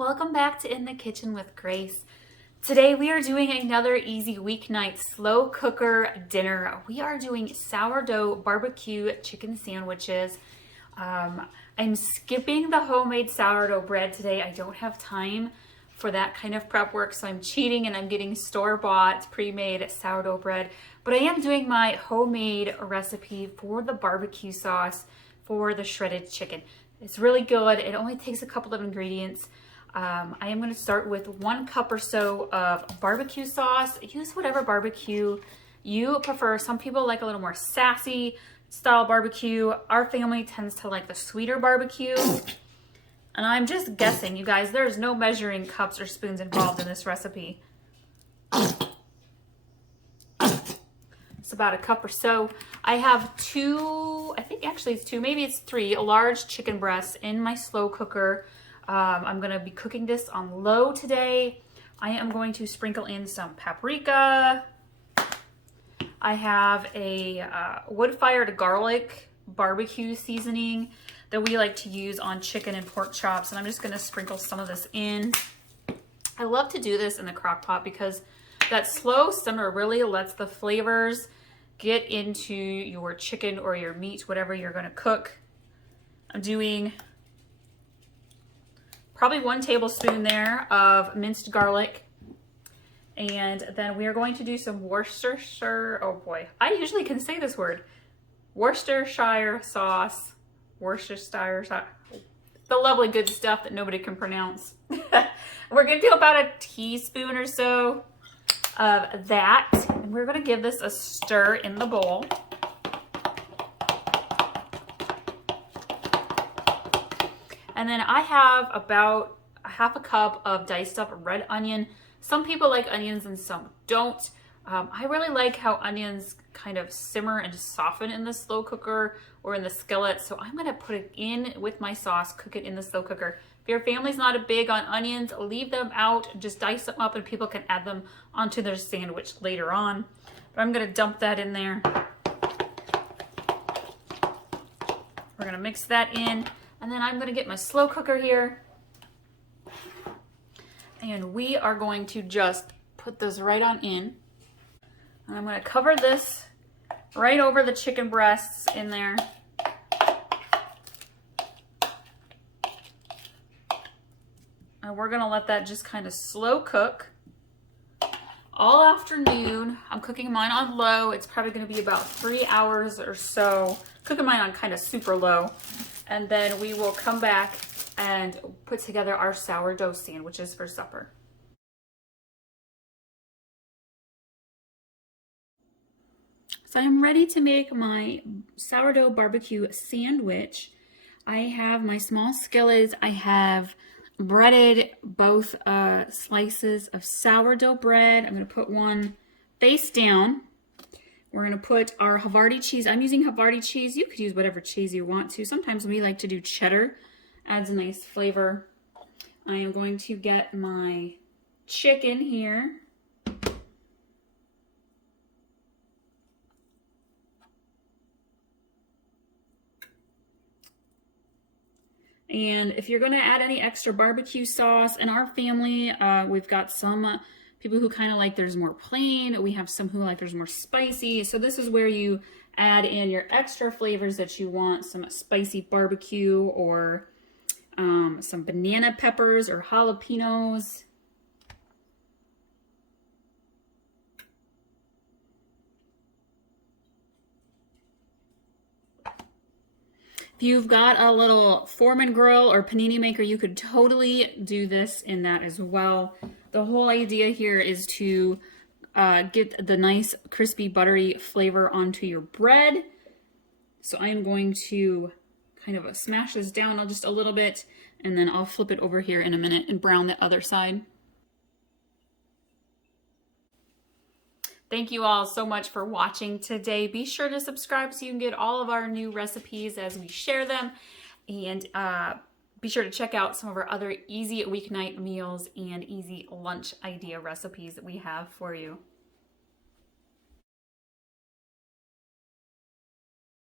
Welcome back to In the Kitchen with Grace. Today we are doing another easy weeknight slow cooker dinner. We are doing sourdough barbecue chicken sandwiches. I'm skipping the homemade sourdough bread today. I don't have time for that kind of prep work, so I'm cheating and I'm getting store-bought pre-made sourdough bread. But I am doing my homemade recipe for the barbecue sauce for the shredded chicken. It's really good. It only takes a couple of ingredients. I am going to start with 1 cup or so of barbecue sauce. Use whatever barbecue you prefer. Some people like a little more sassy style barbecue. Our family tends to like the sweeter barbecue. And I'm just guessing, you guys, there's no measuring cups or spoons involved in this recipe. It's about a cup or so. I have 2, I think actually it's 2, maybe it's 3 large chicken breasts in my slow cooker. I'm going to be cooking this on low today. I am going to sprinkle in some paprika. I have a wood-fired garlic barbecue seasoning that we like to use on chicken and pork chops, and I'm just going to sprinkle some of this in. I love to do this in the crock pot because that slow simmer really lets the flavors get into your chicken or your meat, whatever you're going to cook. I'm doing probably 1 tablespoon there of minced garlic. And then we are going to do some Worcestershire, oh boy, I usually can say this word, Worcestershire sauce, Worcestershire sauce, the lovely good stuff that nobody can pronounce. We're gonna do about a teaspoon or so of that, and we're gonna give this a stir in the bowl. And then I have about ½ a cup of diced up red onion. Some people like onions and some don't. I really like how onions kind of simmer and soften in the slow cooker or in the skillet. So I'm gonna put it in with my sauce, cook it in the slow cooker. If your family's not big on onions, leave them out, just dice them up and people can add them onto their sandwich later on. But I'm gonna dump that in there. We're gonna mix that in. And then I'm going to get my slow cooker here. And we are going to just put this right on in. And I'm going to cover this right over the chicken breasts in there. And we're going to let that just kind of slow cook all afternoon. I'm cooking mine on low. It's probably going to be about 3 hours or so. Cooking mine on kind of super low. And then we will come back and put together our sourdough sandwiches for supper. So I'm ready to make my sourdough barbecue sandwich. I have my small skillets. I have breaded both slices of sourdough bread. I'm going to put one face down. We're going to put our Havarti cheese. I'm using Havarti cheese. You could use whatever cheese you want to. Sometimes we like to do cheddar. Adds a nice flavor. I am going to get my chicken here. And if you're going to add any extra barbecue sauce, in our family, we've got some people who kind of like theirs more plain. We have some who like theirs more spicy. So this is where you add in your extra flavors that you want. Some spicy barbecue or some banana peppers or jalapenos. If you've got a little Foreman grill or panini maker, you could totally do this in that as well. The whole idea here is to get the nice crispy buttery flavor onto your bread. So I'm going to kind of smash this down just a little bit, and then I'll flip it over here in a minute and brown the other side. Thank you all so much for watching today. Be sure to subscribe so you can get all of our new recipes as we share them. And be sure to check out some of our other easy weeknight meals and easy lunch idea recipes that we have for you.